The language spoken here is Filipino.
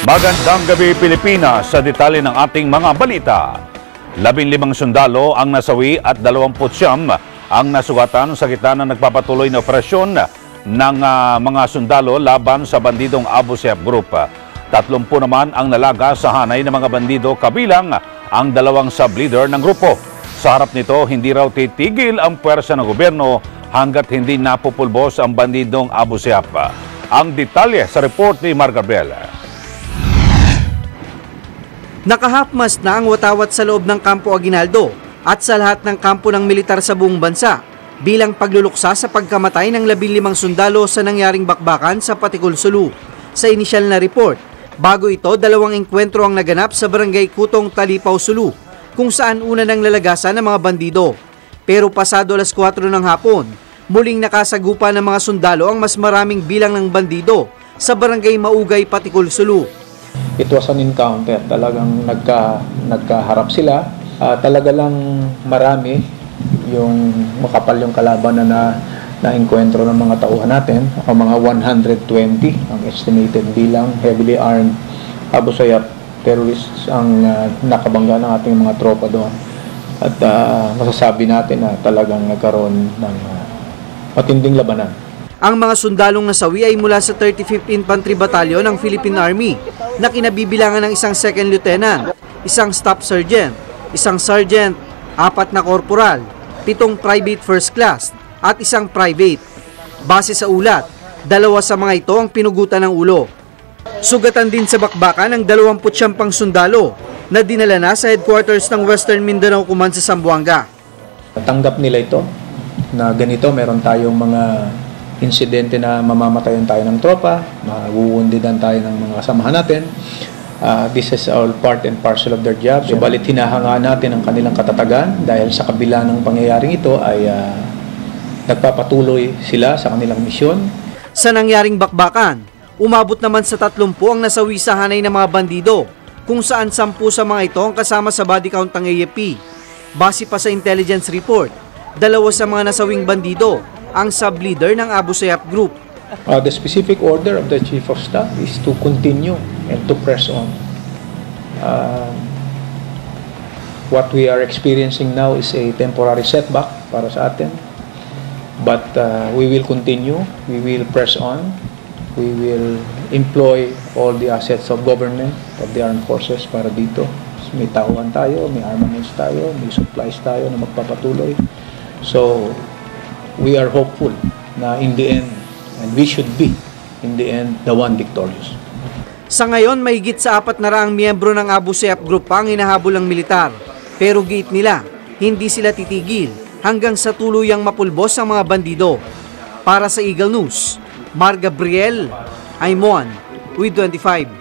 Magandang gabi Pilipinas, sa detalye ng ating mga balita. 15 sundalo ang nasawi at 29 ang nasugatan sa gitna ng nagpapatuloy na operasyon ng mga sundalo laban sa bandidong Abu Sayyaf Group. 30 naman ang nalaga sa hanay ng mga bandido kabilang ang 2 sub-leader ng grupo. Sa harap nito, hindi raw titigil ang puwersa ng gobyerno hanggat hindi napupulbos ang bandidong Abu Sayyaf. Ang detalye sa report ni Mar Gabriel. Nakahapmas na ang watawat sa loob ng Kampo Aguinaldo at sa lahat ng kampo ng militar sa buong bansa bilang pagluluksa sa pagkamatay ng 15 sundalo sa nangyaring bakbakan sa Patikul, Sulu. Sa inisyal na report, bago ito 2 engkwentro ang naganap sa Barangay Kutong, Talipaw, Sulu, kung saan una nang lalagasan ng mga bandido. Pero pasado alas 4 ng hapon, muling nakasagupa ng mga sundalo ang mas maraming bilang ng bandido sa Barangay Maugay, Patikul, Sulu. It was an encounter. Talagang nagkaharap sila. Talaga lang marami yung makapal yung kalaban na na-enkwentro ng mga tauhan natin. Ang mga 120 ang estimated bilang heavily armed Abu Sayyaf terrorists ang nakabangga ng ating mga tropa doon. At masasabi natin na talagang nagkaroon ng matinding labanan. Ang mga sundalong nasawi ay mula sa 35th Infantry Battalion ng Philippine Army na kinabibilangan ng 1 second lieutenant, 1 staff sergeant, 1 sergeant, 4 na corporal, 7 private first class at 1 private. Base sa ulat, 2 sa mga ito ang pinugutan ng ulo. Sugatan din sa bakbakan ang 29 sundalo na dinala na sa headquarters ng Western Mindanao Command sa Zamboanga. Tanggap nila ito na ganito, meron tayong mga insidente na mamamatayan tayo ng tropa, mawuwundidan tayo ng mga kasamahan natin. This is all part and parcel of their job. Subalit hinahanga natin ang kanilang katatagan dahil sa kabila ng pangyayaring ito ay nagpapatuloy sila sa kanilang misyon. Sa nangyaring bakbakan, umabot naman sa 30 ang nasawi sa hanay ng mga bandido, kung saan 10 sa mga ito ang kasama sa body count ng AFP. Base pa sa intelligence report, 2 sa mga nasawing bandido ang sub-leader ng Abu Sayyaf Group. The specific order of the Chief of Staff is to continue and to press on. What we are experiencing now is a temporary setback para sa atin. But we will continue, we will press on, we will employ all the assets of government, of the armed forces para dito. May tauhan tayo, may armaments tayo, may supplies tayo na magpapatuloy. So, we are hopeful na in the end, and we should be, in the end, the one victorious. Sa ngayon, mahigit sa 400 miyembro ng Abu Sayyaf Group pa ang hinahabol ng militar. Pero gate nila, hindi sila titigil hanggang sa tuluyang mapulbos ang mga bandido. Para sa Eagle News, Mar Gabriel, I'm One with 25.